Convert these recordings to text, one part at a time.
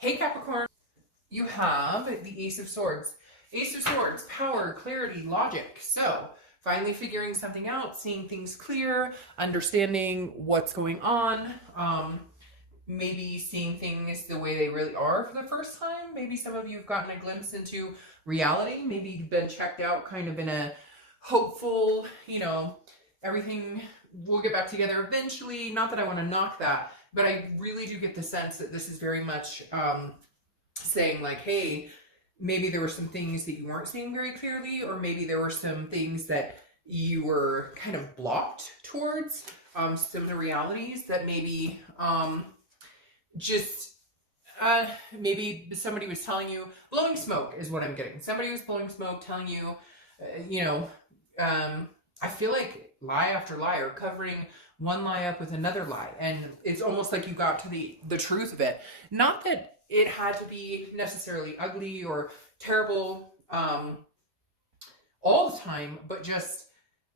Hey Capricorn, you have the Ace of Swords. Ace of Swords, power, clarity, logic. So, finally figuring something out, seeing things clear, understanding what's going on, maybe seeing things the way they really are for the first time. Maybe some of you have gotten a glimpse into reality. Maybe you've been checked out kind of in a hopeful, everything will get back together eventually. Not that I want to knock that, but I really do get the sense that this is very much saying like, hey, maybe there were some things that you weren't seeing very clearly, or maybe there were some things that you were kind of blocked towards, some of the realities that maybe just maybe somebody was telling you, blowing smoke is what I'm getting. Somebody was blowing smoke, telling you, I feel like lie after lie, or covering one lie up with another lie, and it's almost like you got to the truth of it. Not that it had to be necessarily ugly or terrible all the time, but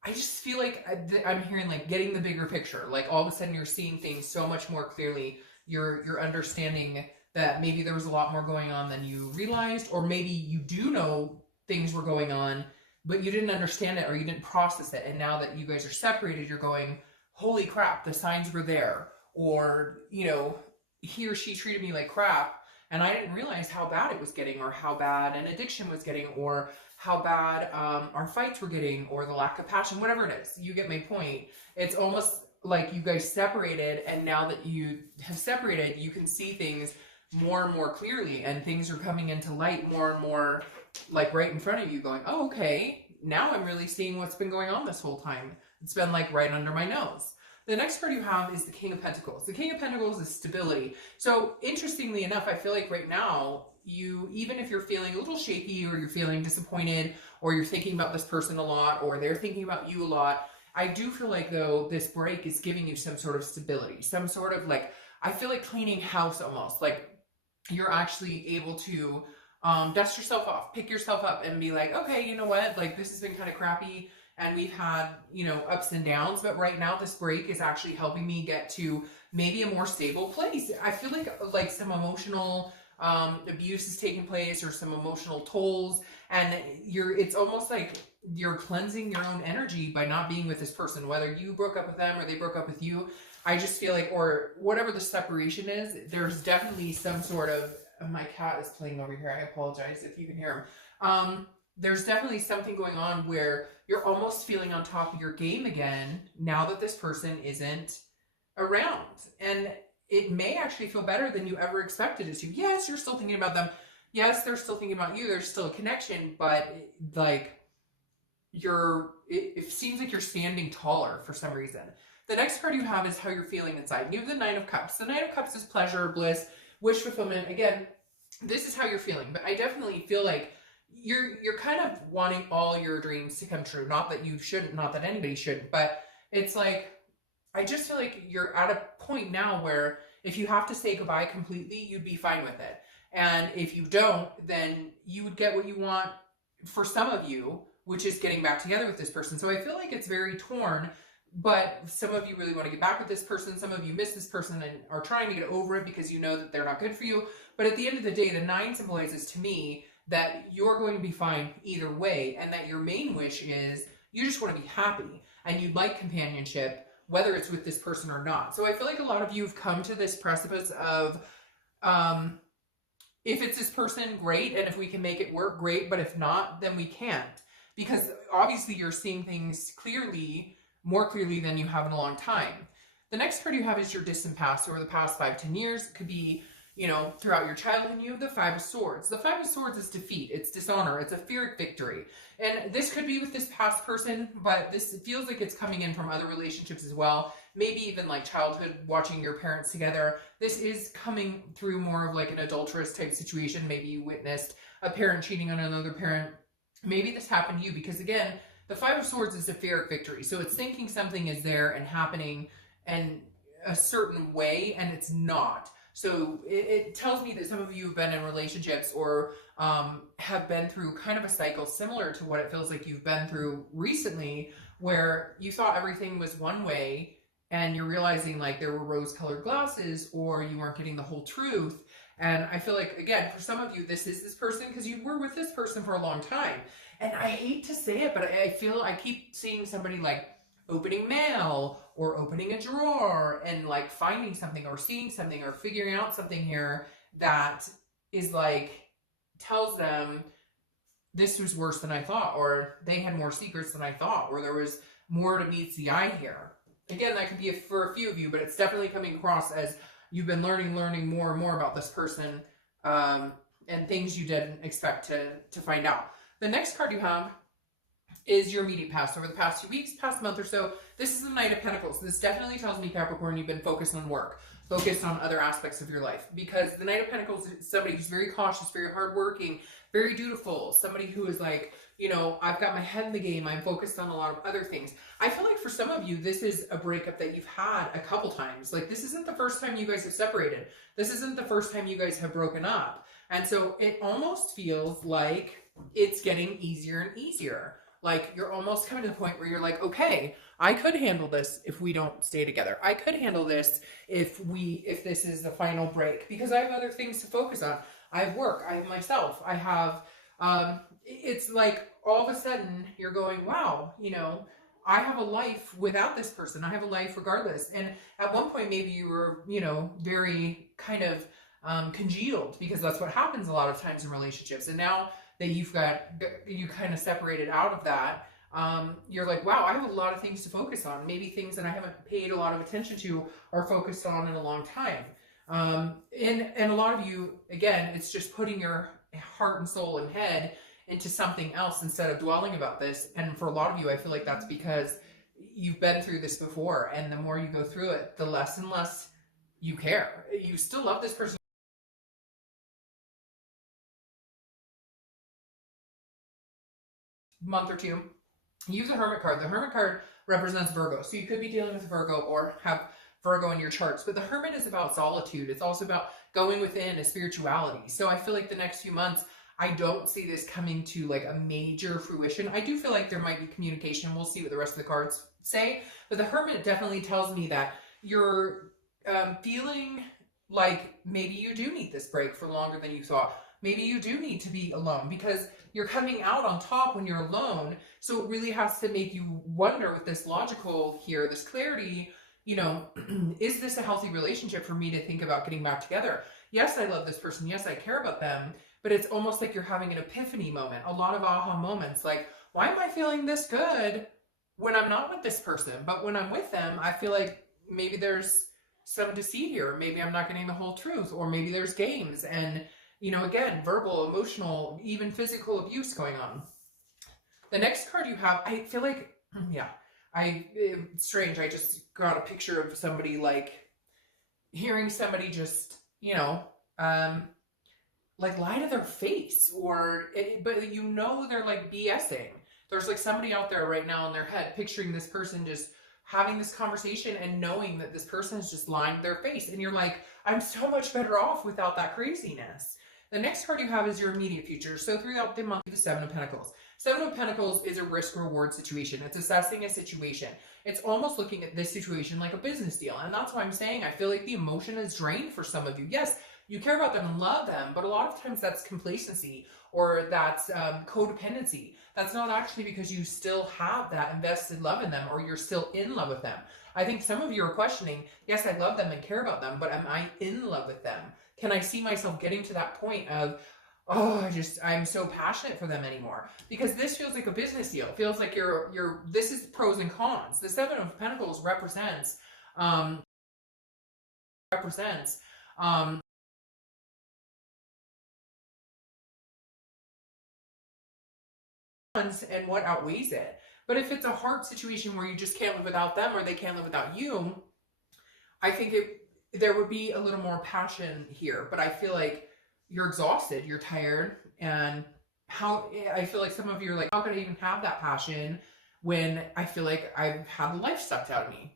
I just feel like I'm hearing like getting the bigger picture. Like all of a sudden you're seeing things so much more clearly. You're understanding that maybe there was a lot more going on than you realized, or maybe you do know things were going on, but you didn't understand it or you didn't process it. And now that you guys are separated, you're going, holy crap, the signs were there. Or, he or she treated me like crap, and I didn't realize how bad it was getting, or how bad an addiction was getting, or how bad our fights were getting, or the lack of passion, whatever it is. You get my point. It's almost like you guys separated, and now that you have separated, you can see things more and more clearly, and things are coming into light more and more, like right in front of you, going, oh, okay, now I'm really seeing what's been going on this whole time. It's been like right under my nose. The next card you have is the King of Pentacles. The King of Pentacles is stability. So interestingly enough, I feel like right now, even if you're feeling a little shaky, or you're feeling disappointed, or you're thinking about this person a lot, or they're thinking about you a lot, I do feel like though this break is giving you some sort of stability, some sort of like, I feel like cleaning house almost. Like you're actually able to dust yourself off, pick yourself up and be like, okay, you know what? Like this has been kind of crappy. And we've had, ups and downs, but right now this break is actually helping me get to maybe a more stable place. I feel like some emotional abuse is taking place, or some emotional tolls, and it's almost like you're cleansing your own energy by not being with this person, whether you broke up with them or they broke up with you. I just feel like, or whatever the separation is, there's definitely some sort of, my cat is playing over here. I apologize if you can hear him. There's definitely something going on where you're almost feeling on top of your game again now that this person isn't around. And it may actually feel better than you ever expected it to. Yes, you're still thinking about them. Yes, they're still thinking about you. There's still a connection, but like it seems like you're standing taller for some reason. The next card you have is how you're feeling inside. You have the Nine of Cups. The Nine of Cups is pleasure, bliss, wish fulfillment. Again, this is how you're feeling, but I definitely feel like you're kind of wanting all your dreams to come true. Not that you shouldn't, not that anybody shouldn't, but it's like, I just feel like you're at a point now where if you have to say goodbye completely, you'd be fine with it. And if you don't, then you would get what you want for some of you, which is getting back together with this person. So I feel like it's very torn, but some of you really want to get back with this person. Some of you miss this person and are trying to get over it because you know that they're not good for you. But at the end of the day, the 9 symbolizes to me that you're going to be fine either way, and that your main wish is you just want to be happy and you like companionship, whether it's with this person or not. So I feel like a lot of you have come to this precipice of, if it's this person, great, and if we can make it work, great, but if not, then we can't. Because obviously you're seeing things clearly, more clearly than you have in a long time. The next card you have is your distant past, or the past 5-10 years. It could be, throughout your childhood. You have the Five of Swords. The Five of Swords is defeat. It's dishonor. It's a Pyrrhic victory. And this could be with this past person, but this feels like it's coming in from other relationships as well. Maybe even like childhood, watching your parents together. This is coming through more of like an adulterous type situation. Maybe you witnessed a parent cheating on another parent. Maybe this happened to you, because again, the Five of Swords is a Pyrrhic victory. So it's thinking something is there and happening in a certain way, and it's not. So it tells me that some of you have been in relationships, or have been through kind of a cycle similar to what it feels like you've been through recently, where you thought everything was one way and you're realizing like there were rose-colored glasses, or you weren't getting the whole truth. And I feel like, again, for some of you, this is this person because you were with this person for a long time. And I hate to say it, but I feel I keep seeing somebody like opening mail or opening a drawer and like finding something or seeing something or figuring out something here that is like, tells them this was worse than I thought, or they had more secrets than I thought, or there was more to meets the eye here. Again, that could be for a few of you, but it's definitely coming across as you've been learning more and more about this person, and things you didn't expect to find out. The next card you have is your immediate past. Over the past 2 weeks, past month or so, this is the Knight of Pentacles. This definitely tells me, Capricorn, you've been focused on work, focused on other aspects of your life, because the Knight of Pentacles is somebody who's very cautious, very hardworking, very dutiful, somebody who is like, you know, I've got my head in the game, I'm focused on a lot of other things. I feel like for some of you, this is a breakup that you've had a couple times. Like, this isn't the first time you guys have separated. This isn't the first time you guys have broken up. And so it almost feels like it's getting easier and easier. Like, you're almost coming to the point where you're like, okay, I could handle this if we don't stay together. I could handle this if this is the final break, because I have other things to focus on. I have work, I have myself, I have, it's like all of a sudden you're going, wow, you know, I have a life without this person. I have a life regardless. And at one point, maybe you were, you know, very kind of congealed, because that's what happens a lot of times in relationships. And now that you kind of separated out of that, you're like, wow, I have a lot of things to focus on. Maybe things that I haven't paid a lot of attention to or focused on in a long time. And a lot of you, again, it's just putting your heart and soul and head into something else instead of dwelling about this. And for a lot of you, I feel like that's because you've been through this before, and the more you go through it, the less and less you care. You still love this person. Month or two, use the Hermit card. The Hermit card represents Virgo, so you could be dealing with Virgo or have Virgo in your charts. But the Hermit is about solitude. It's also about going within a spirituality. So I feel like the next few months, I don't see this coming to like a major fruition. I do feel like there might be communication. We'll see what the rest of the cards say. But the Hermit definitely tells me that you're feeling like maybe you do need this break for longer than you thought. Maybe you do need to be alone, because you're coming out on top when you're alone. So it really has to make you wonder with this logical here, this clarity, you know, is this a healthy relationship for me to think about getting back together? Yes, I love this person. Yes, I care about them. But it's almost like you're having an epiphany moment, a lot of aha moments. Like, why am I feeling this good when I'm not with this person? But when I'm with them, I feel like maybe there's some deceit here. Maybe I'm not getting the whole truth, or maybe there's games and, you know, again, verbal, emotional, even physical abuse going on. The next card you have, I feel like, yeah, it's strange. I just got a picture of somebody, like, hearing somebody just, you know, like lie to their face, but you know they're like BSing. There's like somebody out there right now in their head picturing this person just having this conversation and knowing that this person is just lying to their face. And you're like, I'm so much better off without that craziness. The next card you have is your immediate future. So throughout the month, the Seven of Pentacles. Seven of Pentacles is a risk-reward situation. It's assessing a situation. It's almost looking at this situation like a business deal. And that's why I'm saying I feel like the emotion is drained for some of you. Yes, you care about them and love them, but a lot of times that's complacency, or that's codependency. That's not actually because you still have that invested love in them, or you're still in love with them. I think some of you are questioning, yes, I love them and care about them, but am I in love with them? Can I see myself getting to that point of, oh, I'm so passionate for them anymore? Because this feels like a business deal. It feels like this is pros and cons. The Seven of Pentacles represents and what outweighs it. But if it's a hard situation where you just can't live without them, or they can't live without you, I think there would be a little more passion here. But I feel like you're exhausted, you're tired, and I feel like some of you are like, how could I even have that passion when I feel like I've had the life sucked out of me?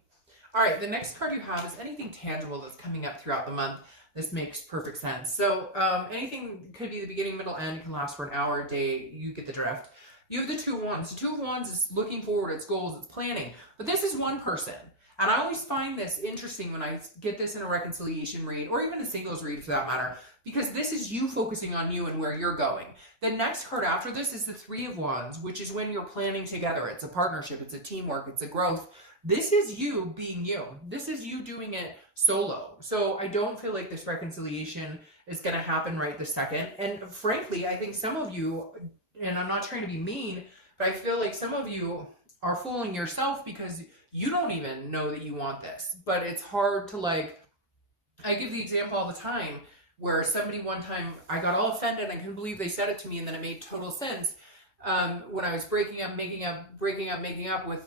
All right, the next card you have is anything tangible that's coming up throughout the month. This makes perfect sense. So anything could be the beginning, middle, end, can last for an hour, a day, you get the drift. You have the Two of Wands. The Two of Wands is looking forward, it's goals, it's planning. But this is one person. And I always find this interesting when I get this in a reconciliation read, or even a singles read for that matter, because this is you focusing on you and where you're going. The next card after this is the Three of Wands, which is when you're planning together. It's a partnership, it's a teamwork, it's a growth. This is you being you. This is you doing it solo. So I don't feel like this reconciliation is going to happen right this second. And frankly, I think some of you, and I'm not trying to be mean, but I feel like some of you are fooling yourself because you don't even know that you want this. But it's hard to, like, I give the example all the time where somebody one time, I got all offended and I couldn't believe they said it to me, and then it made total sense. When I was breaking up, making up with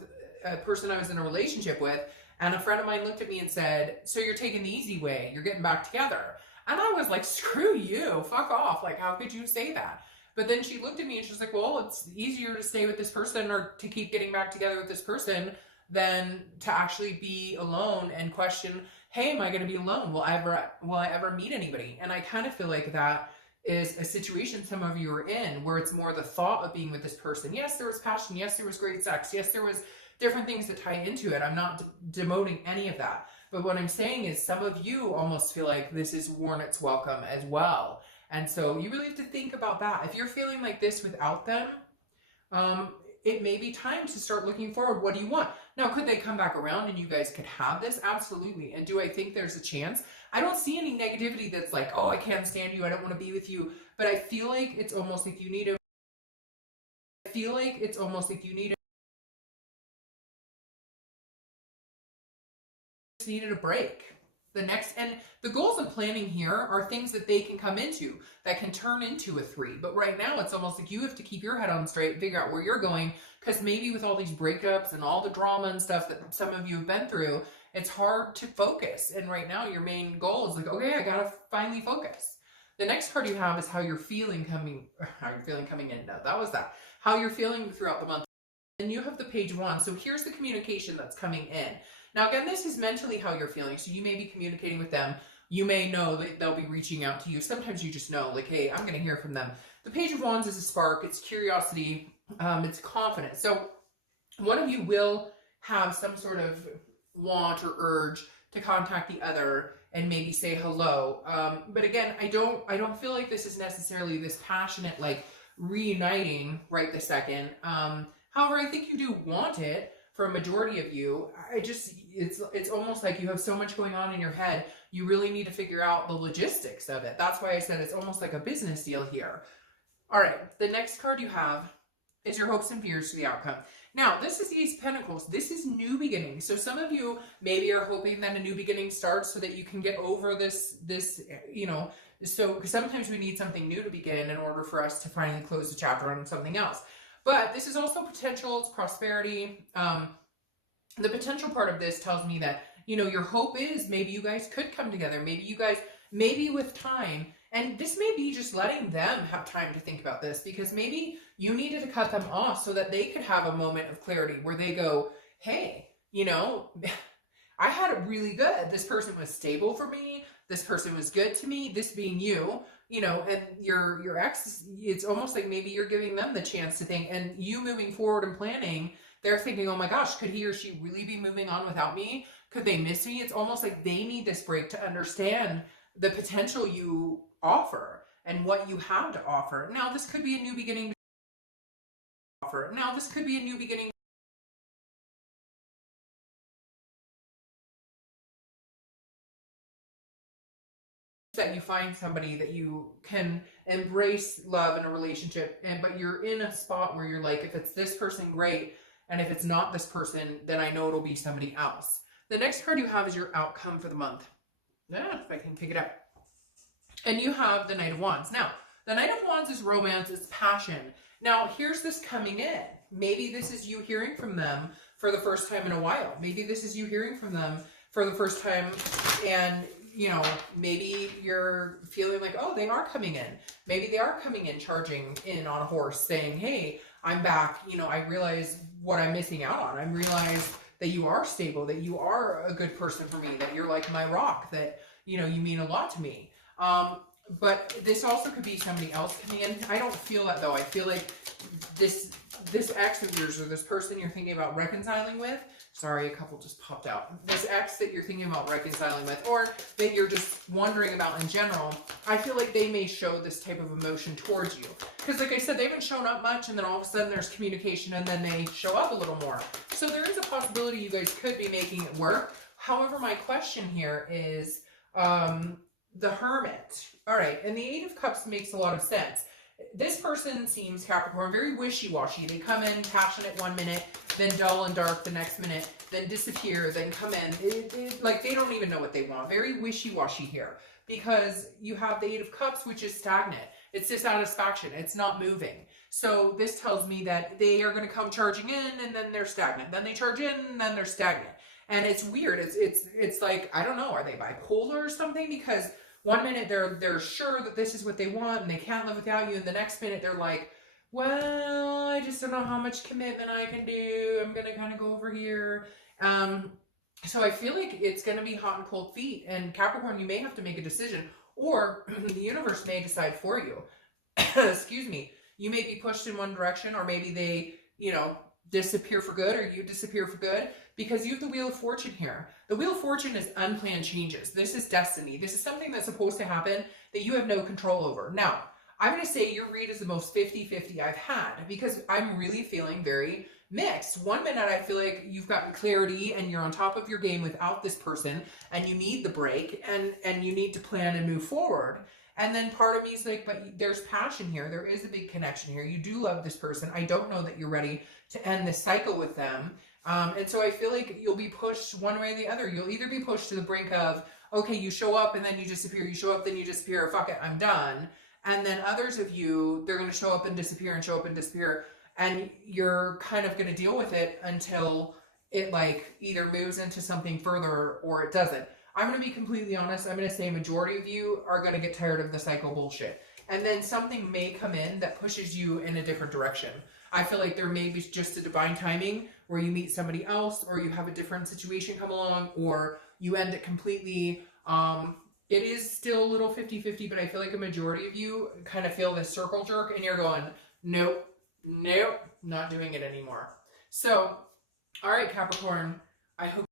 a person I was in a relationship with, and a friend of mine looked at me and said, so you're taking the easy way, you're getting back together. And I was like, screw you, fuck off. Like, how could you say that? But then she looked at me and she's like, well, it's easier to stay with this person or to keep getting back together with this person than to actually be alone and question, hey, am I going to be alone? Will I ever meet anybody? And I kind of feel like that is a situation some of you are in, where it's more the thought of being with this person. Yes, there was passion. Yes, there was great sex. Yes, there was different things that tie into it. I'm not demoting any of that. But what I'm saying is some of you almost feel like this has worn its welcome as well. And so you really have to think about that. If you're feeling like this without them, it may be time to start looking forward. What do you want? Now, could they come back around and you guys could have this? Absolutely. And do I think there's a chance? I don't see any negativity that's like, oh, I can't stand you, I don't want to be with you. But I feel like it's almost like you need a needed a break. And the goals of planning here are things that they can come into, that can turn into a 3. But right now it's almost like you have to keep your head on straight, figure out where you're going, because maybe with all these breakups and all the drama and stuff that some of you have been through, it's hard to focus. And right now your main goal is like, okay, I gotta finally focus. The next card you have is how you're feeling coming in. No, that was that. How you're feeling throughout the month. And you have the Page of Wands. So here's the communication that's coming in. Now, again, this is mentally how you're feeling. So you may be communicating with them. You may know that they'll be reaching out to you. Sometimes you just know, like, hey, I'm going to hear from them. The Page of Wands is a spark. It's curiosity. It's confidence. So one of you will have some sort of want or urge to contact the other and maybe say hello. But again, I don't feel like this is necessarily this passionate, like, reuniting right this second. However, I think you do want it. For a majority of you, it's almost like you have so much going on in your head, you really need to figure out the logistics of it. That's why I said it's almost like a business deal here. All right, the next card you have is your hopes and fears for the outcome. Now, this is the Ace of Pentacles. This is new beginnings. So some of you maybe are hoping that a new beginning starts so that you can get over this, so sometimes we need something new to begin in order for us to finally close the chapter on something else. But this is also potential, it's prosperity. The potential part of this tells me that, your hope is maybe you guys could come together. Maybe with time, and this may be just letting them have time to think about this, because maybe you needed to cut them off so that they could have a moment of clarity where they go, hey, I had it really good. This person was stable for me. This person was good to me. This being you. And your ex, it's almost like maybe you're giving them the chance to think, and you moving forward and planning, they're thinking, oh my gosh, could he or she really be moving on without me? Could they miss me? It's almost like they need this break to understand the potential you offer and what you have to offer. Now, this could be a new beginning. That you find somebody that you can embrace love in a relationship, but you're in a spot where you're like, if it's this person, great, and if it's not this person, then I know it'll be somebody else. The next card you have is your outcome for the month. If I can pick it up. And you have the Knight of Wands. Now, the Knight of Wands is romance, it's passion. Now, here's this coming in. Maybe this is you hearing from them for the first time in a while. Maybe this is you hearing from them for the first time, and maybe you're feeling like, oh, they are coming in. Maybe they are coming in, charging in on a horse, saying, hey, I'm back. I realize what I'm missing out on. I realize that you are stable, that you are a good person for me, that you're like my rock, that, you mean a lot to me. But this also could be somebody else coming in. I don't feel that, though. I feel like this ex of yours, or this person you're thinking about reconciling with, Sorry, a couple just popped out. This ex that you're thinking about reconciling with, or that you're just wondering about in general, I feel like they may show this type of emotion towards you. Because like I said, they haven't shown up much, and then all of a sudden there's communication, and then they show up a little more. So there is a possibility you guys could be making it work. However, my question here is the Hermit. All right, and the Eight of Cups makes a lot of sense. This person seems, Capricorn, very wishy-washy. They come in passionate one minute, then dull and dark the next minute, then disappear, then come in. Like, they don't even know what they want. Very wishy-washy here. Because you have the Eight of Cups, which is stagnant. It's dissatisfaction. It's not moving. So this tells me that they are going to come charging in, and then they're stagnant. Then they charge in, and then they're stagnant. And it's weird. It's like, I don't know, are they bipolar or something? Because one minute they're sure that this is what they want and they can't live without you, and the next minute they're like, well, I just don't know how much commitment I can do. I'm gonna kind of go over here. So I feel like it's gonna be hot and cold feet. And Capricorn, you may have to make a decision, or the universe may decide for you. Excuse me. You may be pushed in one direction, or maybe they, disappear for good, or you disappear for good, because you have the Wheel of Fortune here. The Wheel of Fortune is unplanned changes. This is destiny. This is something that's supposed to happen that you have no control over. Now, I'm going to say your read is the most 50-50 I've had, because I'm really feeling very mixed. One minute I feel like you've gotten clarity and you're on top of your game without this person, and you need the break, and you need to plan and move forward. And then part of me is like, but there's passion here. There is a big connection here. You do love this person. I don't know that you're ready to end this cycle with them. And so I feel like you'll be pushed one way or the other. You'll either be pushed to the brink of, okay, you show up and then you disappear. You show up, then you disappear. Fuck it, I'm done. And then others of you, they're going to show up and disappear and show up and disappear. And you're kind of going to deal with it until it like either moves into something further or it doesn't. I'm going to be completely honest. I'm going to say a majority of you are going to get tired of the cycle bullshit. And then something may come in that pushes you in a different direction. I feel like there may be just a divine timing where you meet somebody else, or you have a different situation come along, or you end it completely. It is still a little 50-50, but I feel like a majority of you kind of feel this circle jerk and you're going, nope, not doing it anymore. So, all right, Capricorn, I hope